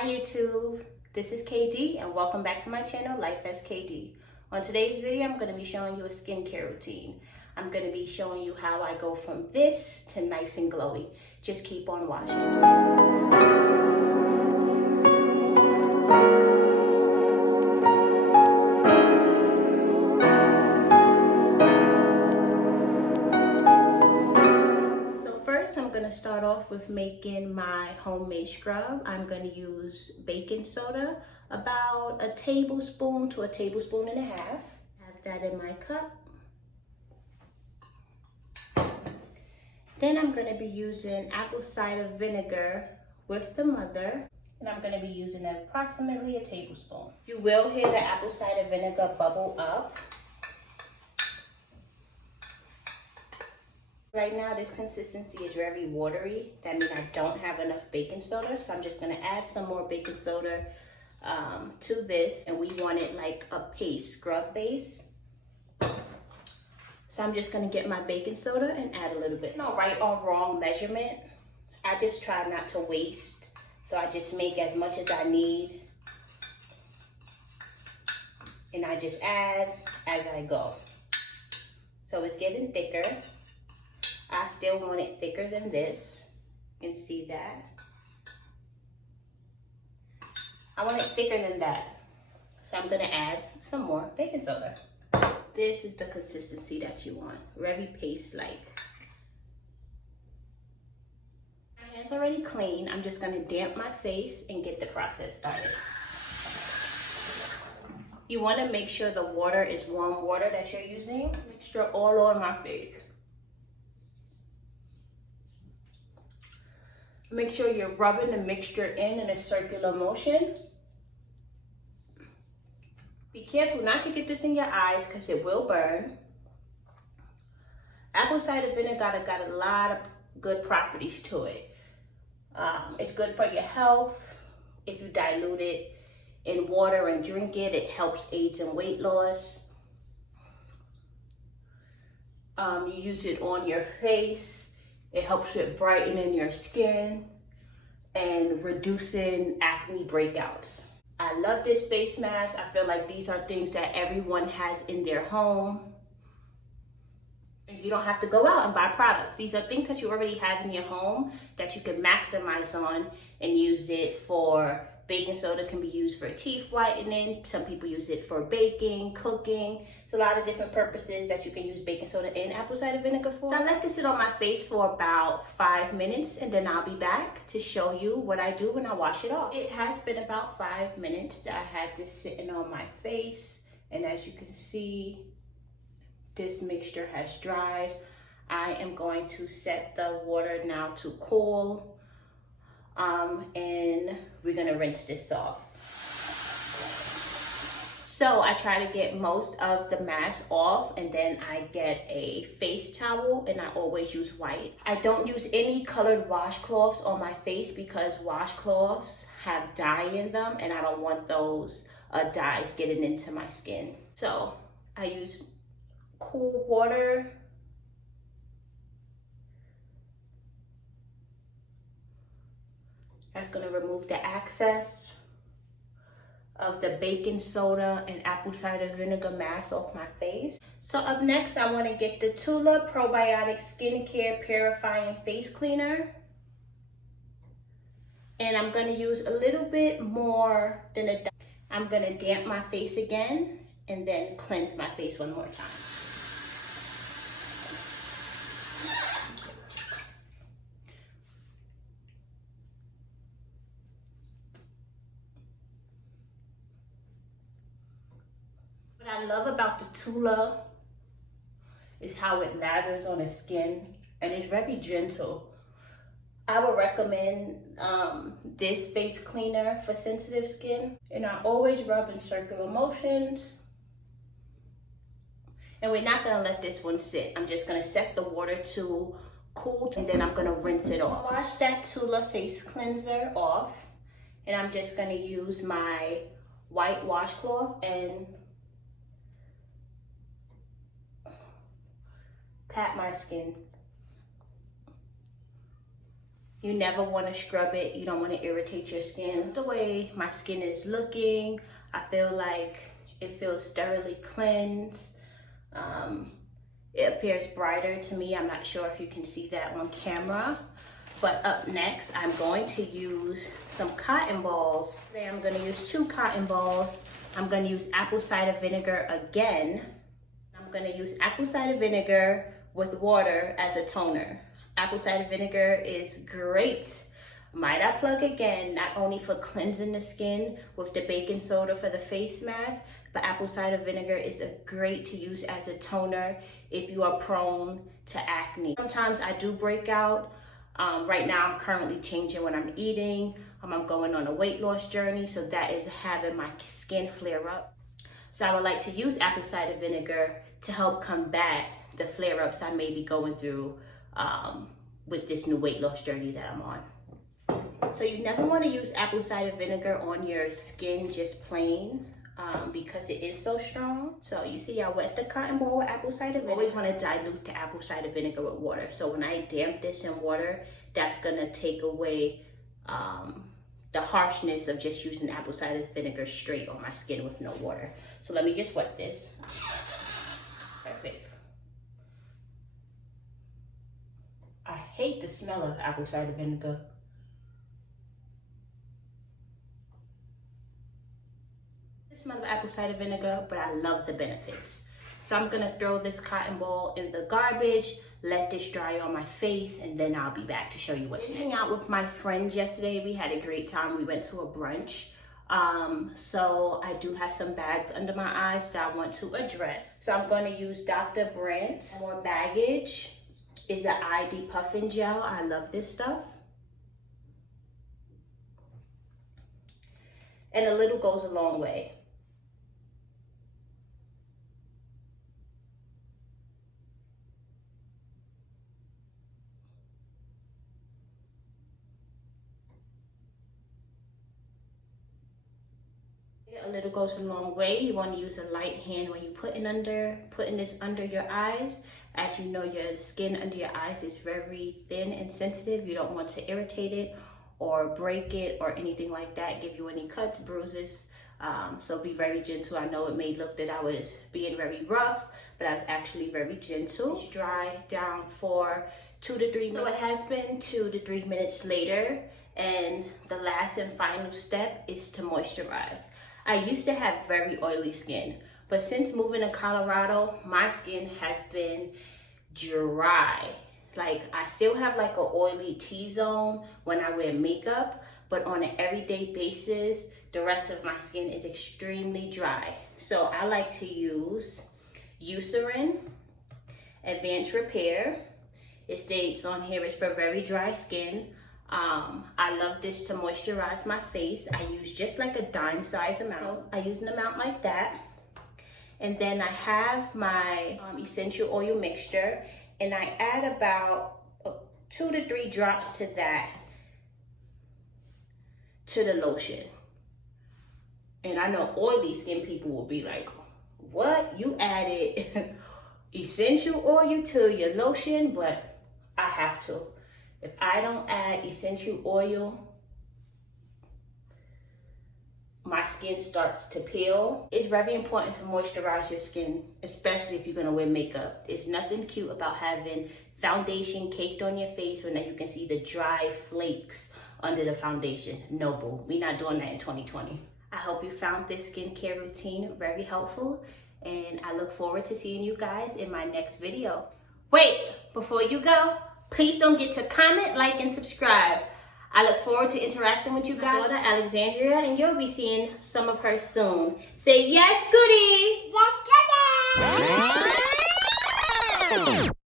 Hi YouTube, this is KD and welcome back to my channel, LifeAsKD. On today's video, I'm going to be showing you a skincare routine. I'm going to be showing you how I go from this to nice and glowy. Just keep on watching. I'm going to start off with making my homemade scrub. I'm going to use baking soda, about a tablespoon to a tablespoon and a half. Have that in my cup. Then I'm going to be using apple cider vinegar with the mother, and I'm going to be using approximately a tablespoon. You will hear the apple cider vinegar bubble up. Right now, this consistency is very watery. That means I don't have enough baking soda, so I'm just gonna add some more baking soda to this, and we want it like a paste, scrub base. So I'm just gonna get my baking soda and add a little bit. No right or wrong measurement. I just try not to waste, so I just make as much as I need, and I just add as I go. So it's getting thicker. I still want it thicker than this. You can see that. I want it thicker than that. So I'm gonna add some more baking soda. This is the consistency that you want, very paste-like. My hand's already clean. I'm just gonna damp my face and get the process started. You wanna make sure the water is warm water that you're using. Mixture all on my face. Make sure you're rubbing the mixture in a circular motion. Be careful not to get this in your eyes because it will burn. Apple cider vinegar got a lot of good properties to it. It's good for your health. If you dilute it in water and drink it, it helps aids in weight loss. You use it on your face. It helps with brightening your skin and reducing acne breakouts. I love this face mask. I feel like these are things that everyone has in their home. And you don't have to go out and buy products. These are things that you already have in your home that you can maximize on and use it for. Baking soda can be used for teeth whitening. Some people use it for baking, cooking. It's a lot of different purposes that you can use baking soda and apple cider vinegar for. So I let this sit on my face for about 5 minutes, and then I'll be back to show you what I do when I wash it off. It has been about 5 minutes that I had this sitting on my face, and as you can see, this mixture has dried. I am going to set the water now to cool. And we're gonna rinse this off. So I try to get most of the mask off, and then I get a face towel, and I always use white. I don't use any colored washcloths on my face because washcloths have dye in them, and I don't want those dyes getting into my skin. So I use cool water. That's gonna remove the excess of the baking soda and apple cider vinegar mask off my face. So up next, I wanna get the Tula Probiotic Skincare Purifying Face Cleaner. And I'm gonna use a little bit more than a. I'm gonna damp my face again and then cleanse my face one more time. What I love about the Tula is how it lathers on the skin, and it's very gentle. I would recommend this face cleaner for sensitive skin, and I always rub in circular motions. And we're not gonna let this one sit. I'm just gonna set the water to cool, and then I'm gonna rinse it off. Wash that Tula face cleanser off, and I'm just gonna use my white washcloth and pat my skin. You never want to scrub it. You don't want to irritate your skin. The way my skin is looking, I feel like it feels thoroughly cleansed. It appears brighter to me. I'm not sure if you can see that on camera. But up next, I'm going to use some cotton balls. Today I'm going to use 2 cotton balls. I'm going to use apple cider vinegar again. I'm going to use apple cider vinegar with water as a toner. Apple cider vinegar is great. Might I plug again, not only for cleansing the skin with the baking soda for the face mask, but apple cider vinegar is great to use as a toner if you are prone to acne. Sometimes I do break out. Right now I'm currently changing what I'm eating. I'm going on a weight loss journey, so that is having my skin flare up. So I would like to use apple cider vinegar to help combat the flare-ups I may be going through with this new weight loss journey that I'm on. So you never want to use apple cider vinegar on your skin just plain because it is so strong. So you see I wet the cotton ball with apple cider vinegar. Always want to dilute the apple cider vinegar with water. So when I damp this in water, that's going to take away the harshness of just using apple cider vinegar straight on my skin with no water. So let me just wet this. Perfect. I hate the smell of apple cider vinegar. The smell of apple cider vinegar, but I love the benefits. So I'm gonna throw this cotton ball in the garbage, let this dry on my face, and then I'll be back to show you what's next. Hanging out with my friends yesterday. We had a great time. We went to a brunch. So I do have some bags under my eyes that I want to address. So I'm going to use Dr. Brandt's More Baggage. Is an eye depuffing gel. I love this stuff. And a little goes a long way. A little goes a long way. You want to use a light hand when you're putting this under your eyes. As you know, your skin under your eyes is very thin and sensitive. You don't want to irritate it or break it or anything like that, give you any cuts, bruises. So be very gentle. I know it may look that I was being very rough, but I was actually very gentle. Dry down for 2 to 3 minutes. So it has been 2 to 3 minutes later, and the last and final step is to moisturize. I used to have very oily skin, but since moving to Colorado, my skin has been dry. Like, I still have like an oily T-zone when I wear makeup, but on an everyday basis, the rest of my skin is extremely dry. So I like to use Eucerin Advanced Repair. It states on here it's for very dry skin. I love this to moisturize my face. I use just like a dime size amount. So I use an amount like that. And then I have my essential oil mixture, and I add about 2 to 3 drops to that, to the lotion. And I know oily skin people will be like, what? You added essential oil to your lotion? But I have to. If I don't add essential oil, my skin starts to peel. It's very important to moisturize your skin, especially if you're gonna wear makeup. It's nothing cute about having foundation caked on your face when you can see the dry flakes under the foundation. No, boo, we're not doing that in 2020. I hope you found this skincare routine very helpful, and I look forward to seeing you guys in my next video. Wait, before you go, please don't forget to comment, like, and subscribe. I look forward to interacting with you guys. My daughter, Alexandria, and you'll be seeing some of her soon. Say yes, goodie! Yes, goodie!